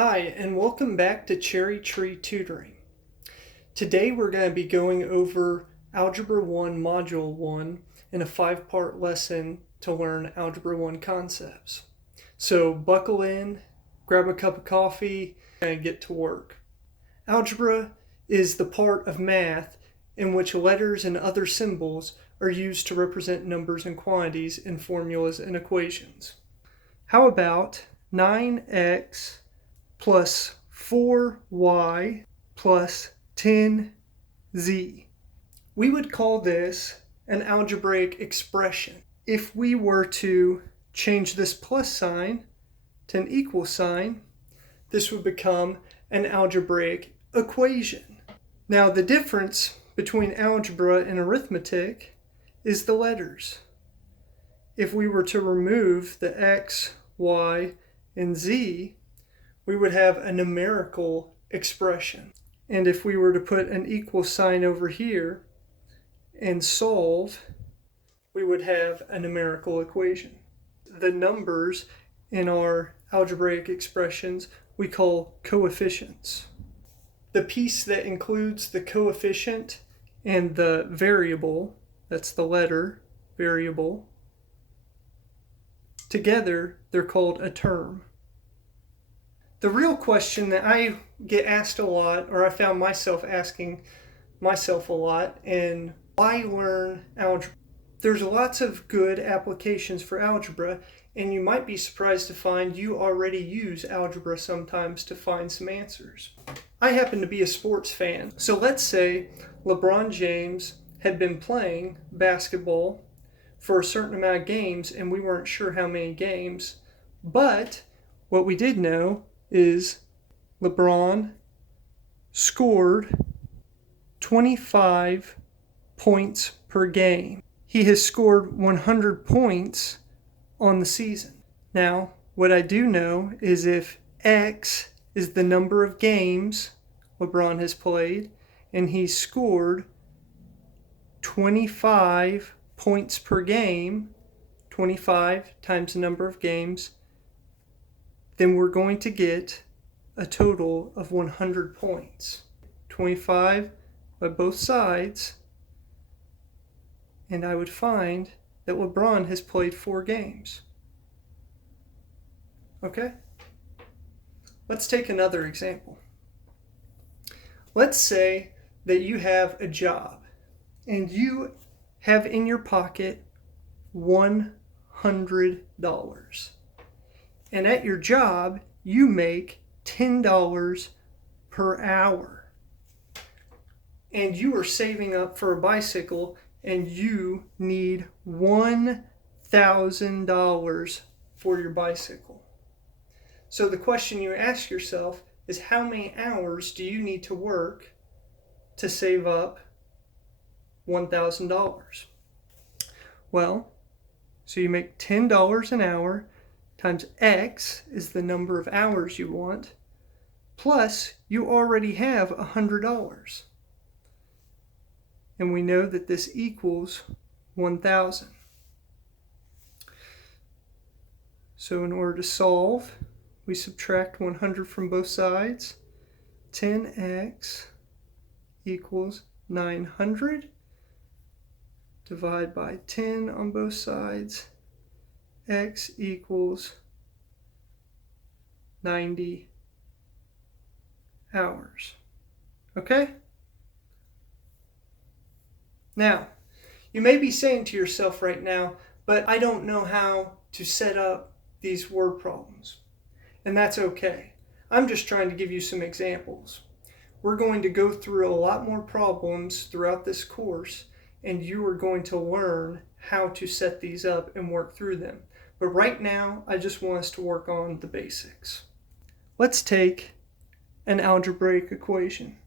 Hi, and welcome back to Cherry Tree Tutoring. Today we're going to be going over Algebra 1 Module 1 in a 5-part lesson to learn Algebra 1 concepts. So buckle in, grab a cup of coffee, and get to work. Algebra is the part of math in which letters and other symbols are used to represent numbers and quantities in formulas and equations. How about 9x plus 4y plus 10z. We would call this an algebraic expression. If we were to change this plus sign to an equal sign, this would become an algebraic equation. Now, the difference between algebra and arithmetic is the letters. If we were to remove the x, y, and z, we would have a numerical expression. And if we were to put an equal sign over here and solve, we would have a numerical equation. The numbers in our algebraic expressions we call coefficients. The piece that includes the coefficient and the variable, that's the letter, variable, together they're called a term. The real question that I get asked a lot, or I found myself asking myself a lot, and why learn algebra? There's lots of good applications for algebra, and you might be surprised to find you already use algebra sometimes to find some answers. I happen to be a sports fan, so let's say LeBron James had been playing basketball for a certain amount of games, and we weren't sure how many games, but what we did know is LeBron scored 25 points per game. He has scored 100 points on the season. Now, what I do know is if X is the number of games LeBron has played, and he scored 25 points per game, 25 times the number of games, then we're going to get a total of 100 points. 25 by both sides, and I would find that LeBron has played 4 games. Okay? Let's take another example. Let's say that you have a job, and you have in your pocket $100. And at your job, you make $10 per hour. And you are saving up for a bicycle, and you need $1,000 for your bicycle. So the question you ask yourself is, how many hours do you need to work to save up $1,000? Well, so you make $10 an hour times X is the number of hours you want, plus you already have $100. And we know that this equals 1,000. So in order to solve, we subtract 100 from both sides. 10x equals 900. Divide by 10 on both sides. X equals 90 hours. Okay? Now, you may be saying to yourself right now, but I don't know how to set up these word problems. And that's okay. I'm just trying to give you some examples. We're going to go through a lot more problems throughout this course, and you are going to learn how to set these up and work through them. But right now, I just want us to work on the basics. Let's take an algebraic equation.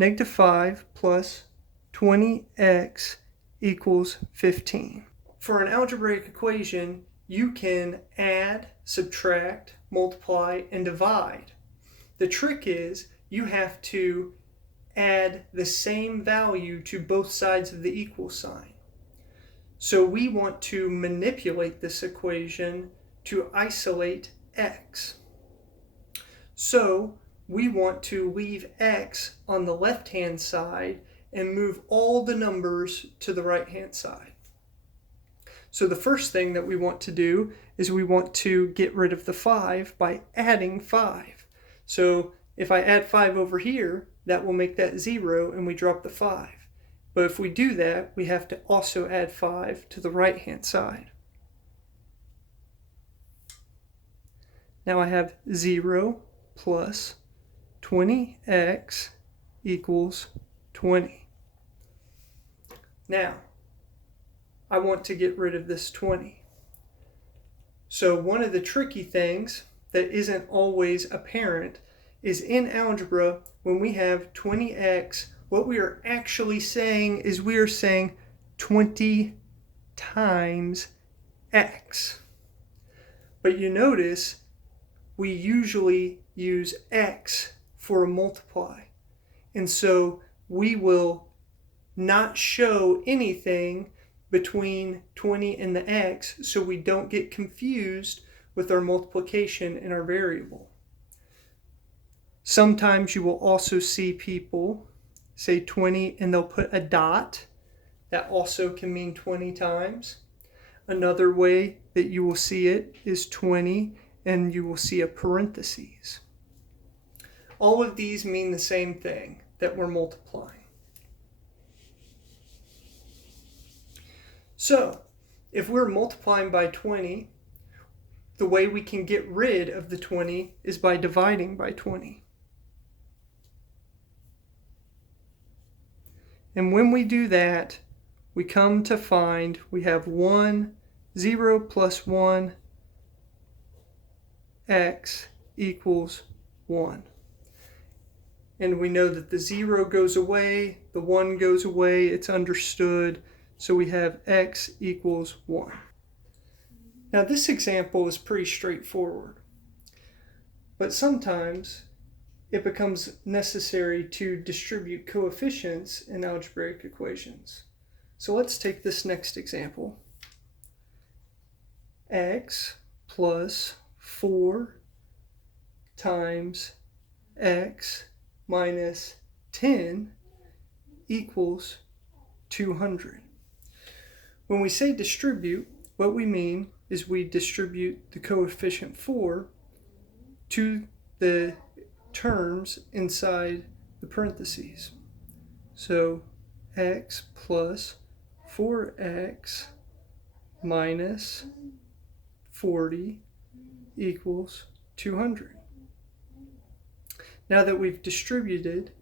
-5 plus 20x equals 15. For an algebraic equation, you can add, subtract, multiply, and divide. The trick is you have to add the same value to both sides of the equal sign. So we want to manipulate this equation to isolate x. So we want to leave x on the left-hand side and move all the numbers to the right-hand side. So the first thing that we want to do is we want to get rid of the 5 by adding 5. So if I add 5 over here, that will make that 0 and we drop the 5. But if we do that, we have to also add 5 to the right-hand side. Now I have 0 plus 20x equals 20. Now, I want to get rid of this 20. So one of the tricky things that isn't always apparent is in algebra, when we have 20x, what we are actually saying is we are saying 20 times x. But you notice we usually use x for a multiply. And so we will not show anything between 20 and the x so we don't get confused with our multiplication in our variable. Sometimes you will also see people say 20 and they'll put a dot. That also can mean 20 times. Another way that you will see it is 20 and you will see a parentheses. All of these mean the same thing, that we're multiplying. So, if we're multiplying by 20, the way we can get rid of the 20 is by dividing by 20. And when we do that, we come to find we have 0 plus 1 x equals 1. And we know that the 0 goes away, the 1 goes away, it's understood. So we have x equals 1. Now this example is pretty straightforward, but sometimes it becomes necessary to distribute coefficients in algebraic equations. So let's take this next example. X plus 4 times x minus 10 equals 200. When we say distribute, what we mean is we distribute the coefficient 4 to the terms inside the parentheses. So x plus 4x minus 40 equals 200. Now that we've distributed,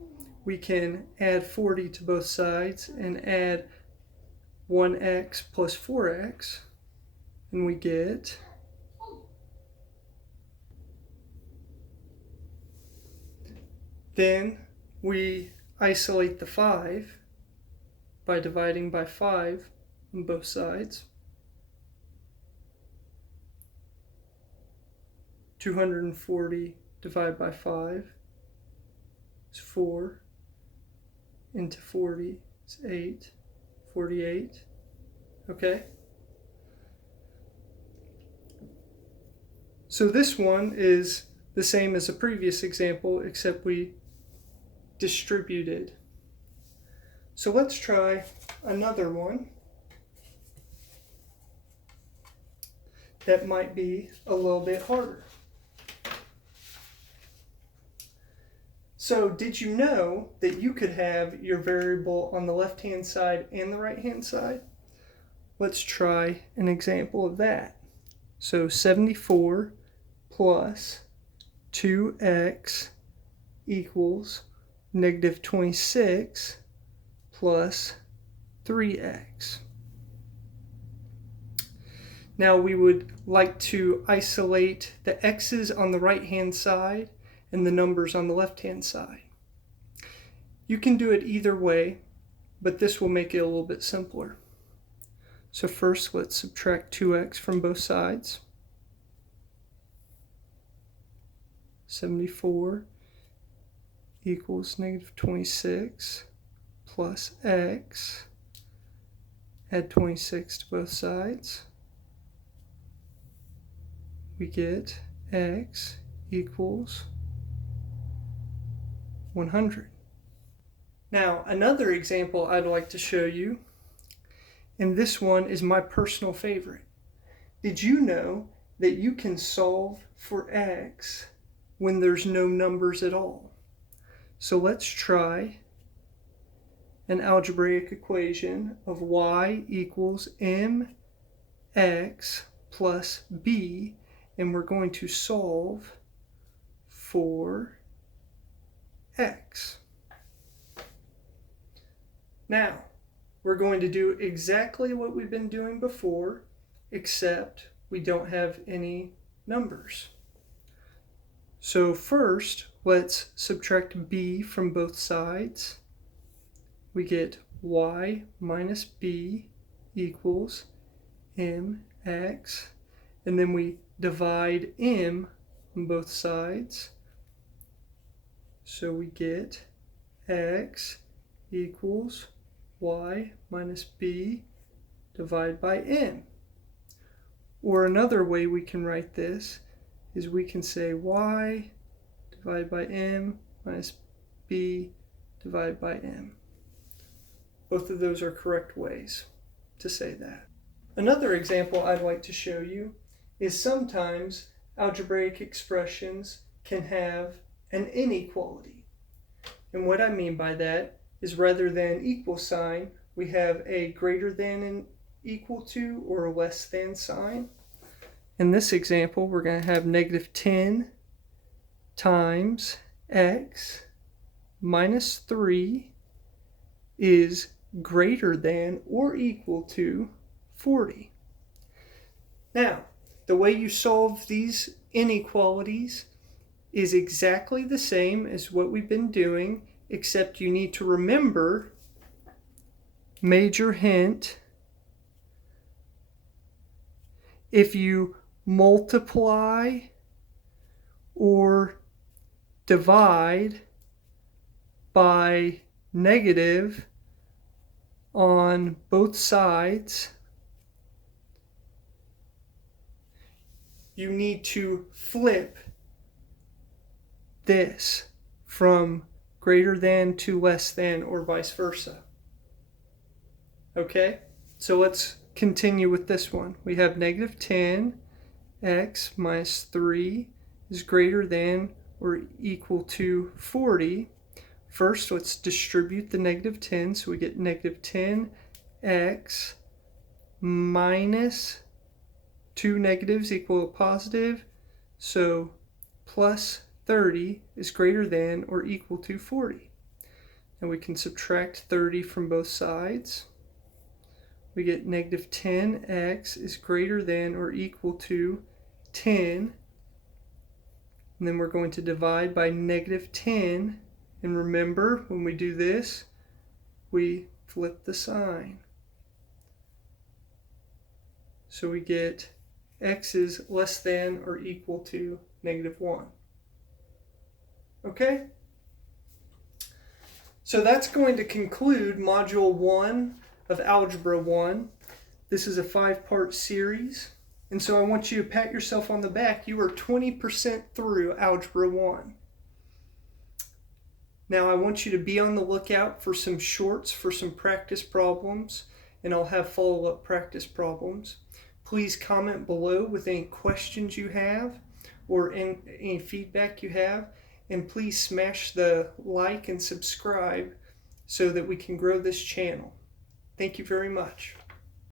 we can add 40 to both sides and add 1x plus 4x, and we get then we isolate the 5 by dividing by 5 on both sides. 240 divided by 5 is 4, into 40 is 8. 48. Okay. So this one is the same as the previous example, except we distributed. So let's try another one that might be a little bit harder. So did you know that you could have your variable on the left-hand side and the right-hand side? Let's try an example of that. So 74 plus 2x equals negative 26 plus 3x. Now we would like to isolate the x's on the right-hand side and the numbers on the left-hand side. You can do it either way, but this will make it a little bit simpler. So first, let's subtract 2x from both sides. 74 equals negative 26 plus x. Add 26 to both sides. We get x equals 100. Now, another example I'd like to show you, and this one is my personal favorite. Did you know that you can solve for x when there's no numbers at all? So let's try an algebraic equation of y equals mx plus b, and we're going to solve for x. Now, we're going to do exactly what we've been doing before, except we don't have any numbers. So first, let's subtract b from both sides. We get y minus b equals mx, and then we divide m on both sides. So we get x equals y minus b divided by m. Or another way we can write this is we can say y divided by m minus b divided by m. Both of those are correct ways to say that. Another example I'd like to show you is sometimes algebraic expressions can have an inequality. And what I mean by that is rather than equal sign, we have a greater than and equal to or less than sign. In this example, we're going to have negative 10 times x minus 3 is greater than or equal to 40. Now, the way you solve these inequalities is exactly the same as what we've been doing, except you need to remember, major hint, if you multiply or divide by negative on both sides, you need to flip this from greater than to less than, or vice versa. Okay, so let's continue with this one. We have negative 10 x minus 3 is greater than or equal to 40. First, let's distribute the negative 10, so we get negative 10x minus 2 negatives equal a positive, so plus 30 is greater than or equal to 40. And we can subtract 30 from both sides. We get negative 10x is greater than or equal to 10. And then we're going to divide by negative 10. And remember, when we do this, we flip the sign. So we get x is less than or equal to negative 1. Okay? So that's going to conclude Module 1 of Algebra 1. This is a 5-part series. And so I want you to pat yourself on the back. You are 20% through Algebra 1. Now I want you to be on the lookout for some shorts for some practice problems, and I'll have follow-up practice problems. Please comment below with any questions you have or any feedback you have, and please smash the like and subscribe so that we can grow this channel. Thank you very much.